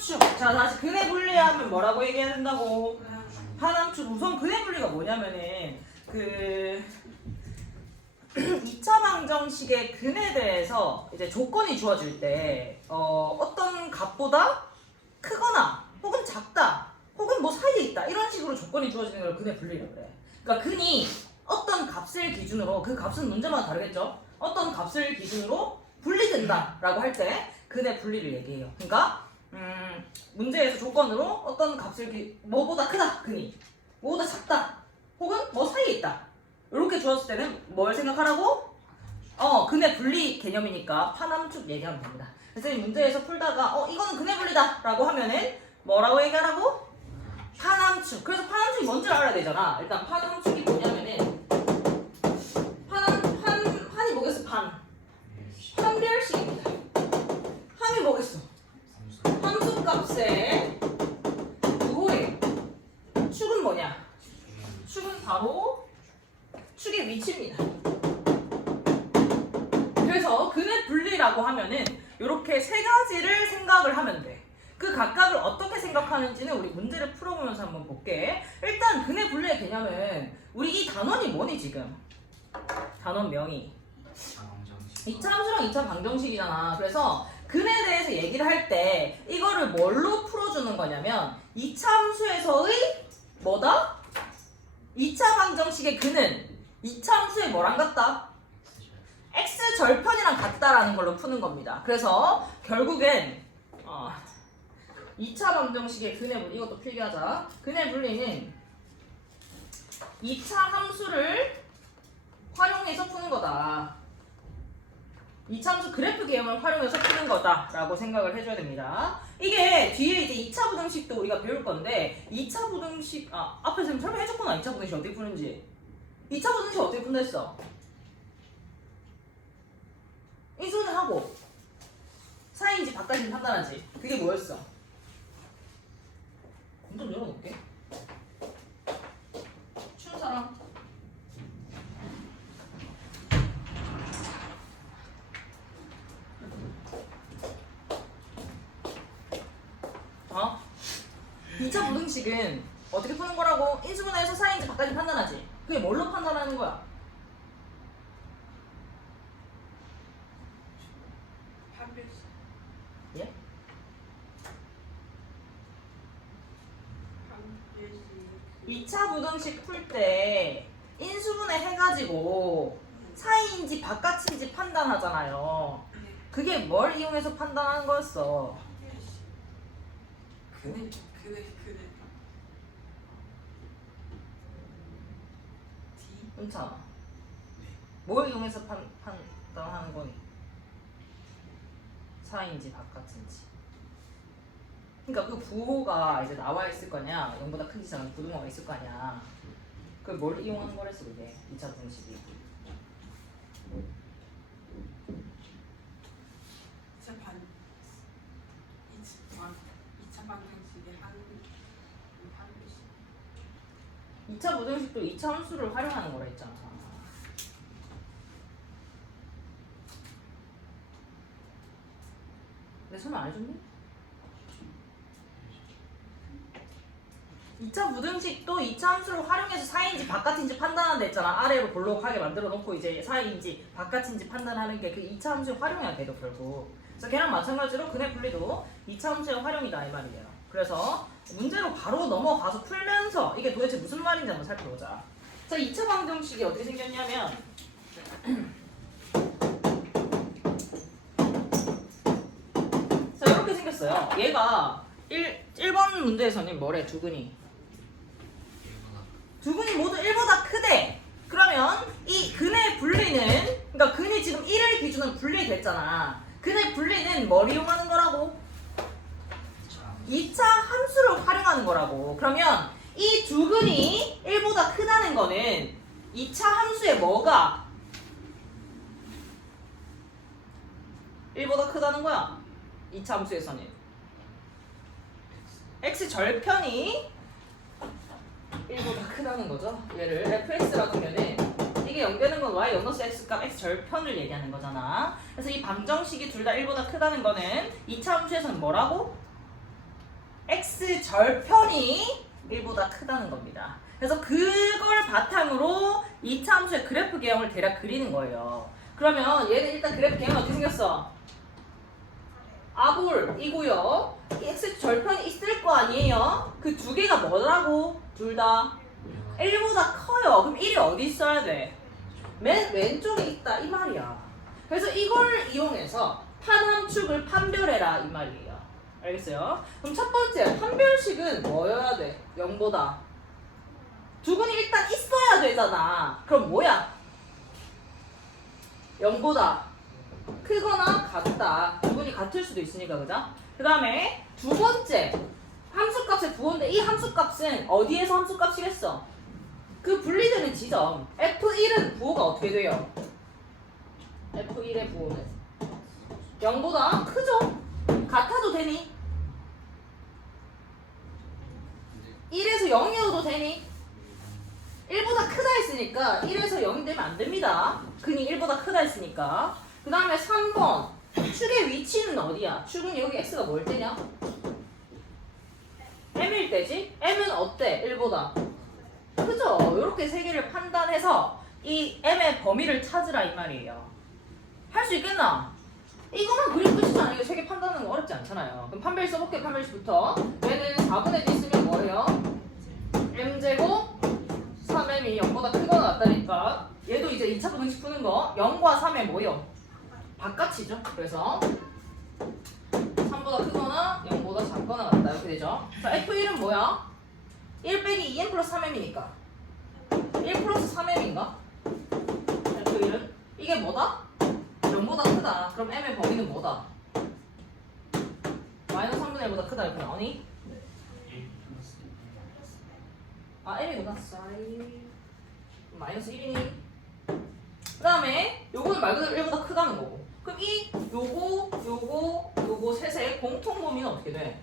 파남축. 자, 다시 근의 분리하면 뭐라고 얘기해야 된다고? 파남축. 우선 근의 분리가 뭐냐면은 그 2차 방정식의 근에 대해서 이제 조건이 주어질 때 어떤 값보다 크거나 혹은 작다 혹은 뭐 사이에 있다 이런 식으로 조건이 주어지는 걸 근의 분리라고 그래. 그러니까 근이 어떤 값을 기준으로 그 값은 문제마다 다르겠죠. 어떤 값을 기준으로 분리된다라고 할 때 근의 분리를 얘기해요. 그러니까 문제에서 조건으로 어떤 값을 뭐보다 크다 근이 뭐보다 작다 혹은 뭐 사이에 있다 이렇게 주었을 때는 뭘 생각하라고? 근의 분리 개념이니까 파남축 얘기하면 됩니다. 그래서 이 문제에서 풀다가 이거는 근의 분리다 라고 하면은 뭐라고 얘기하라고? 파남축. 그래서 파남축이 뭔지 알아야 되잖아. 일단 파남축이 뭐냐면은 판이 뭐겠어? 판별식입니다. 함이 뭐겠어? 함수값의 부호예요. 축은 뭐냐? 축은 바로 축의 위치입니다. 그래서 근의 분리라고 하면은 이렇게 세 가지를 생각을 하면 돼. 그 각각을 어떻게 생각하는지는 우리 문제를 풀어보면서 한번 볼게. 일단 근의 분리의 개념은 우리 이 단원이 뭐니 지금? 단원명이 2차 함수랑 2차 방정식이잖아. 그래서 근에 대해서 얘기를 할 때 이거를 뭘로 풀어주는 거냐면 2차 함수에서의 뭐다? 2차 방정식의 근은 2차 함수에 뭐랑 같다? x 절편이랑 같다라는 걸로 푸는 겁니다. 그래서 결국엔 2차 방정식의 근의 분리, 이것도 필기하자. 근의 분리는 2차 함수를 활용해서 푸는 거다. 2차 함수 그래프 개념을 활용해서 푸는 거다라고 생각을 해줘야 됩니다. 이게 뒤에 이제 2차 부등식도 우리가 배울 건데 2차 부등식 앞에 지금 설명해줬구나. 2차 부등식 어떻게 푸는지. 2차 부등식 어떻게 푼다 했어? 인수분해 하고 사이인지 바깥인지 판단하지. 그게 뭐였어? 좀 열어놓을게. 추운 사람. 어? 2차 부등식은 어떻게 푸는 거라고? 인수분해해서 사이인지 바깥인지 판단하지. 그게 뭘로 판단하는 거야? 예? 이 2차 부등식 풀 때 인수분해 해가지고 사이인지 바깥인지 판단하잖아요. 그게 뭘 이용해서 판단하는 거였어? 그네. 괜찮아. 뭘 이용해서 판단하는 거니? 사이인지 바깥인지. 그러니까 그 부호가 이제 나와 있을 거냐, 0보다 큰 이상은 부등호가 있을 거 아니야. 그걸 뭘 이용하는 거랬어, 그게 2차 부등식이. 2차 방정식의 한글씨. 2차 부등식도 2차 함수를 활용하는 거라 했잖아. 내 설명 안 해줬니? 2차 부등식도 2차 함수를 활용해서 사이인지 바깥인지 판단하는 데 있잖아. 아래로 볼록하게 만들어 놓고 이제 사이인지 바깥인지 판단하는 게 그 2차 함수를 활용해야 돼도 결국. 그래서 걔랑 마찬가지로 근의 분리도 2차 함수의 활용이다 이 말이에요. 그래서 문제로 바로 넘어가서 풀면서 이게 도대체 무슨 말인지 한번 살펴보자. 자, 2차 방정식이 어떻게 생겼냐면 자, 이렇게 생겼어요. 얘가 1번 문제에서는 뭐래? 두근이 모두 1보다 크대. 그러면 이 근의 분리는, 그러니까 근이 지금 1을 기준으로 분리됐잖아. 근의 분리는 뭘 이용하는 거라고? 2차 함수를 활용하는 거라고. 그러면 이 두 근이 1보다 크다는 거는 2차 함수의 뭐가 1보다 크다는 거야. 2차 함수에서는 x 절편이 1보다 크다는 거죠. 얘를 fx라고 하면은 이게 0되는 건 y 연너스 x 값 x 절편을 얘기하는 거잖아. 그래서 이 방정식이 둘 다 1보다 크다는 거는 2차 함수에서는 뭐라고? x 절편이 1보다 크다는 겁니다. 그래서 그걸 바탕으로 이차 함수의 그래프 개형을 대략 그리는 거예요. 그러면 얘는 일단 그래프 개형이 어떻게 생겼어? 아볼이고요. x 절편이 있을 거 아니에요? 그 두 개가 뭐라고? 둘 다 1보다 커요. 그럼 1이 어디 있어야 돼? 맨 왼쪽에 있다 이 말이야. 그래서 이걸 이용해서 판함축을 판별해라 이 말이에요. 알겠어요? 그럼 첫 번째 판별식은 뭐여야 돼? 0보다 두근이 일단 있어야 되잖아. 그럼 뭐야? 0보다 크거나 같다. 두근이 같을 수도 있으니까 그죠? 그 다음에 두 번째 함수값의 부호인데 이 함수값은 어디에서 함수값이겠어? 그 분리되는 지점 F1은 부호가 어떻게 돼요? F1의 부호는 0보다 크죠? 같아도 되니? 1에서 0이어도 되니? 1보다 크다 했으니까 1에서 0이 되면 안 됩니다. 근이 1보다 크다 했으니까. 그 다음에 3번 축의 위치는 어디야? 축은 여기 x가 뭘 때냐? m일 때지? m은 어때? 1보다 그죠? 이렇게 세 개를 판단해서 이 m의 범위를 찾으라 이 말이에요. 할 수 있겠나? 이거만 그리면 끝이잖아요. 이거 세 개 판단하는 거 어렵지 않잖아요. 그럼 판별식 써볼게요. 판별식부터 얘는 4분의 b 쓰면 뭐예요? m제곱 3m이 0보다 크거나 같다니까 얘도 이제 2차 부등식 푸는 거 0과 3의 뭐요? 바깥이죠. 그래서 3보다 크거나 0보다 작거나 같다 이렇게 되죠. 자 F1은 뭐야? 1 빼기 2m 플러스 3m이니까 1 플러스 3m인가? F1은 이게 뭐다? 0보다 크다. 그럼 m의 범위는 뭐다? 마이너스 3분의 1보다 크다 이렇게 나오니? 아 m이구나. 마이너스 1이니? 그 다음에 요거는 말 그대로 1보다 크다는 거고. 그럼 이 요거 셋의 공통 범위는 어떻게 돼?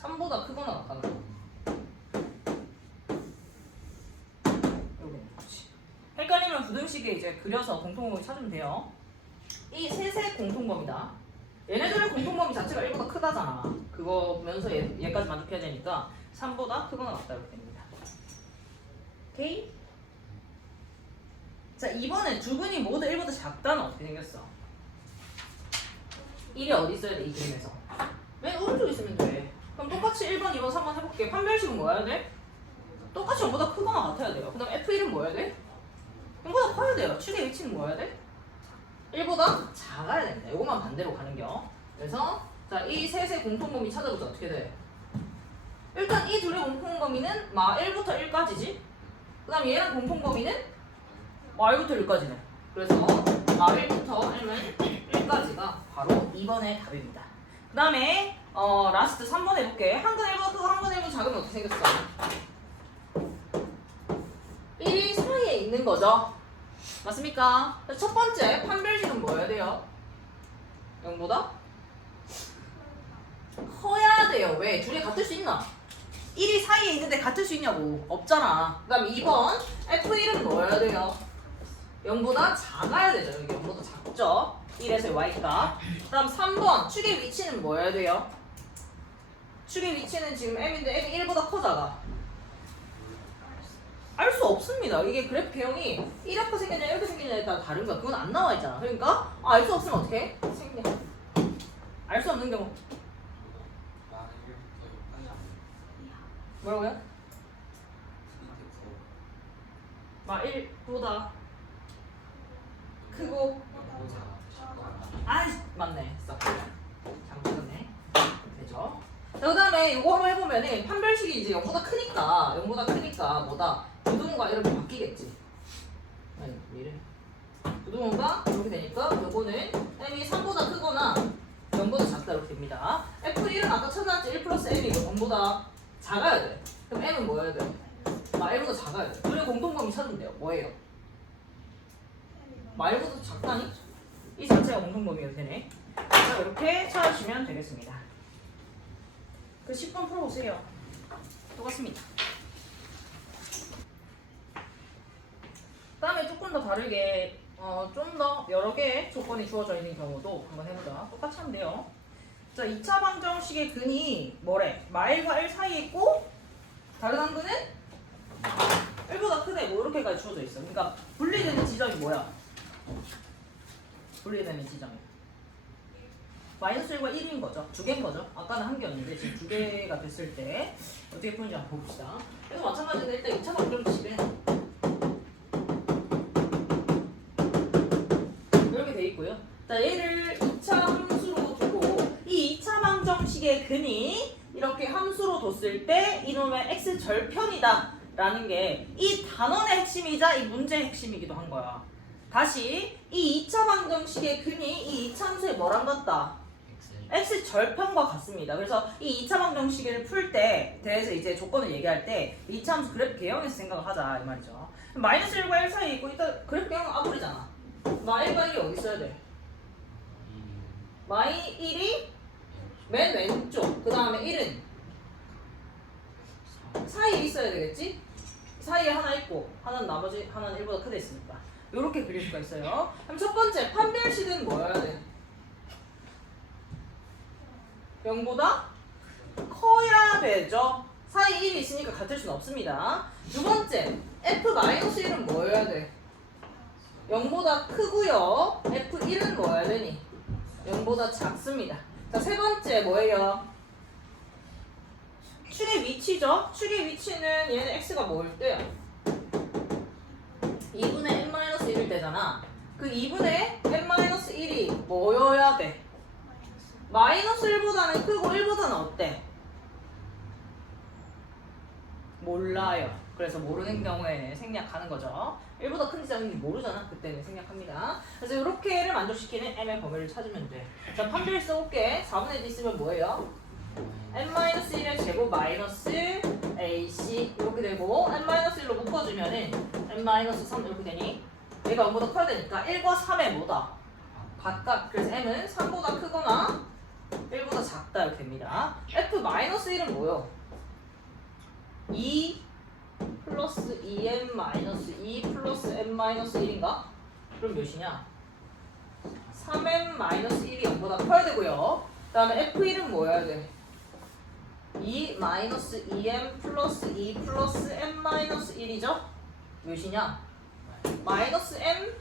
3보다 크거나 같다는 거. 요거 그렇지. 헷갈리면 부등식에 이제 그려서 공통 범위 찾으면 돼요. 이 셋의 공통 범위다. 얘네들의 공통 범위 자체가 1보다 크다잖아. 그거 보면서 얘까지 만족해야 되니까 3보다 크거나 같다 이렇게 됩니다. 오케이? 자 이번엔 두 근이 모두 1보다 작다는 어떻게 생겼어? 1이 어디 있어야 돼? 이 그림에서 맨 오른쪽에 있으면 돼. 그럼 똑같이 1번, 2번, 3번 해볼게. 판별식은 뭐 해야 돼? 똑같이 0보다 크거나 같아야 돼요. 그 다음 F1은 뭐 해야 돼? 0보다 커야 돼요. 축의 위치는 뭐 해야 돼? 1보다 작아야 됩니다. 이것만 반대로 가는겨. 그래서 자 이 셋의 공통범위 찾아보자. 어떻게 돼? 일단 이 둘의 공통범위는 1부터 1까지지. 그 다음 얘랑 공통범위는 y부터 1까지네. 그래서 1부터 1까지가 바로 2번의 답입니다. 그 다음에 라스트 3번 해볼게. 한 근 1보다 크고 한 근 1보다 작으면 어떻게 생겼어? 1이 사이에 있는 거죠. 맞습니까? 첫 번째 판별식은 뭐 해야 돼요? 0보다 커야 돼요. 왜? 둘이 같을 수 있나? 1이 사이에 있는데 같을 수 있냐고. 없잖아. 그 다음 2번 F1은 뭐 해야 돼요? 0보다 작아야 되죠. 여기 0보다 작죠. 1에서 y값. 그 다음 3번 축의 위치는 뭐 해야 돼요? 축의 위치는 지금 m인데 m이 1보다 커 작아? 알 수 없습니다. 이게 그래프 개형이 이렇게 생겼냐 이렇게 생겼냐에 따라 다른 거야. 그건 안 나와 있잖아. 그러니까 알 수 없으면 어떡해? 생략. 알 수 없는 경우 뭐라고요? 1보다 크고 맞네. 잘못했네. 되죠? 그 다음에 이거 한번 해보면은 판별식이 이제 0보다 크니까 뭐다? 부등호가 이렇게 바뀌겠지. 아니 이래. 부등호가 이렇게 되니까 요거는 m이 3보다 크거나 0보다 작다 이렇게 됩니다. F1은 아까 찾아놨지 1 플러스 m이고 0보다 작아야 돼. 그럼 m은 뭐 해야 돼? 1보다 작아야 돼. 둘의 공통범위 찾으면 돼요. 뭐예요? 1보다 작다니? 이 자체가 공통범위가 되네. 그래서 이렇게 찾아주시면 되겠습니다. 그 10번 풀어보세요. 똑같습니다. 그 다음에 조금 더 다르게 좀 더 여러 개의 조건이 주어져 있는 경우도 한번 해보자. 똑같이 하면 돼요. 자, 2차 방정식의 근이 뭐래? 마일과 1 사이에 있고 다른 한 근은 1보다 크대. 뭐 이렇게까지 주어져 있어. 그러니까 분리되는 지점이 뭐야? 분리되는 지점이 마이너스 1과 1인 거죠. 두 개인 거죠. 아까는 한 개였는데 지금 두 개가 됐을 때 어떻게 푸는지 한번 봅시다. 그래서 마찬가지로 일단 2차 방정식은 이렇게 돼 있고요. 자, 얘를 2차 함수로 두고 이 2차 방정식의 근이 이렇게 함수로 뒀을 때 이놈의 x 절편이다 라는 게 이 단원의 핵심이자 이 문제의 핵심이기도 한 거야. 다시 이 2차 방정식의 근이 이 2차 함수에 뭐랑 같다? x 절편과 같습니다. 그래서 이 2차 방정식을 풀 때 대해서 이제 조건을 얘기할 때 2차 함수 그래프 개형에서 생각을 하자 이 말이죠. 마이너스 1과 1 사이에 있고 일단 그래프 개형은 아무리잖아. 마이 1과 1이 어디 있어야 돼? 마이 1이 맨 왼쪽, 그 다음에 1은 사이에 있어야 되겠지? 사이에 하나 있고 하나는 나머지 하나는 1보다 크다 있으니까 요렇게 그릴 수가 있어요. 그럼 첫 번째 판별식은 뭐여야 돼? 0보다 커야 되죠. 사이에 1이 있으니까 같을 수는 없습니다. 두 번째 f-1은 뭐여야 돼? 0보다 크고요. f1은 뭐여야 되니? 0보다 작습니다. 자, 세 번째 뭐예요? 축의 위치죠. 축의 위치는 얘는 x가 뭐일 때요? 2분의 n-1일 때잖아. 그 2분의 n-1이 뭐여야 돼? 마이너스 1보다는 크고 1보다는 어때? 몰라요. 그래서 모르는 경우에는 생략하는 거죠. 1보다 큰지 작은지 모르잖아. 그때는 생략합니다. 그래서 이렇게를 만족시키는 m의 범위를 찾으면 돼. 자, 판별 써볼게. 4분의 1 있으면 뭐예요? n-1의 제곱 마이너스 ac 이렇게 되고 n-1로 묶어주면은 n-3 이렇게 되니 얘가 0보다 커야 되니까 1과 3의 뭐다? 각각. 그래서 m은 3보다 크거나 1보다 작다 이렇게 됩니다. f-1은 뭐요? 2 플러스 2n 마이너스 2 플러스 n 마이너스 1인가? 그럼 몇이냐? 3n 마이너스 1이 0보다 커야 되고요. 그 다음에 f1은 뭐여야 돼? 2 마이너스 2n 플러스 2 플러스 n 마이너스 1이죠? 몇이냐? 마이너스 n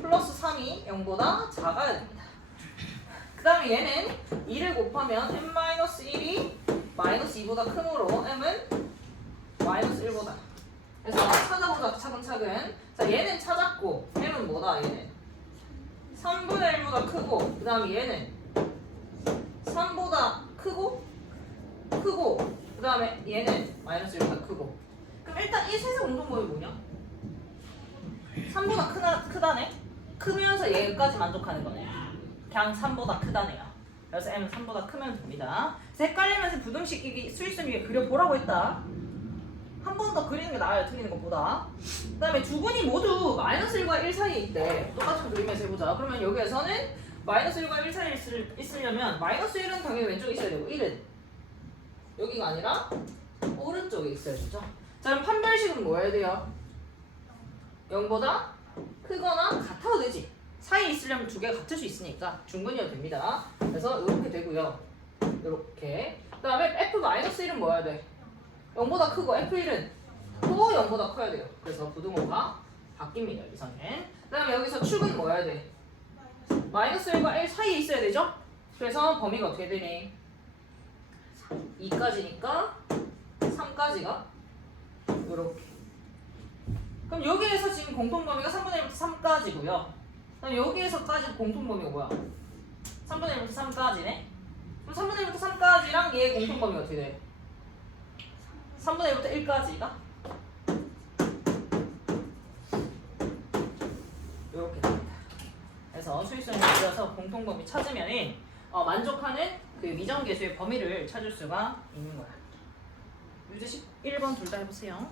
플러스 3이 0보다 작아야 됩니다. 그 다음에 얘는 2를 곱하면 n 마이너스 1이 마이너스 2보다 크므로 m은 마이너스 1보다. 그래서 찾아보자 차근차근. 자, 얘는 찾았고 m은 뭐다? 얘는 3분의 1보다 크고 그 다음에 얘는 3보다 크고 그 다음에 얘는 마이너스 1보다 크고. 그럼 일단 이 셋의 공통점이 뭐냐? 3보다 크다네? 크면서 얘까지 만족하는 거네. 그냥 3보다 크다네요. 그래서 m은 3보다 크면 됩니다. 그래서 헷갈리면서 부등식 수일순 위에 그려보라고 했다. 한 번 더 그리는 게 나아요, 틀리는 것보다. 그 다음에 두 분이 모두 마이너스 1과 1 사이에 있대. 똑같은 그림에서 해보자. 그러면 여기에서는 마이너스 1과 1 사이에 있으려면 마이너스 1은 당연히 왼쪽에 있어야 되고 1은 여기가 아니라 오른쪽에 있어야 되죠. 자, 그럼 판별식은 뭐 해야 돼요? 0보다 크거나 같아도 되지. 사이에 있으려면 두 개가 같을 수 있으니까 중근이어도 됩니다. 그래서 이렇게 되고요. 이렇게. 그 다음에 f-1은 뭐 해야 돼? 0보다 크고 f1은 또 0보다 커야 돼요. 그래서 부등호가 바뀝니다. 여기서는. 그 다음에 여기서 축은 뭐 해야 돼? 마이너스 1과 1 사이에 있어야 되죠? 그래서 범위가 어떻게 되니? 2까지니까 3까지가 이렇게. 그럼 여기에서 지금 공통범위가 3분의 1부터 3까지고요. 그럼 여기에서까지 공통범위가 뭐야? 3분의 1부터 3까지네? 그럼 3분의 1부터 3까지랑 얘의 공통범위가 어떻게 돼? 3분의 1부터 1까지가? 이렇게 됩니다. 그래서 수익성을 그려서 공통범위 찾으면은 만족하는 그 미정계수의 범위를 찾을 수가 있는 거야. 유재식 1번 둘 다 해보세요.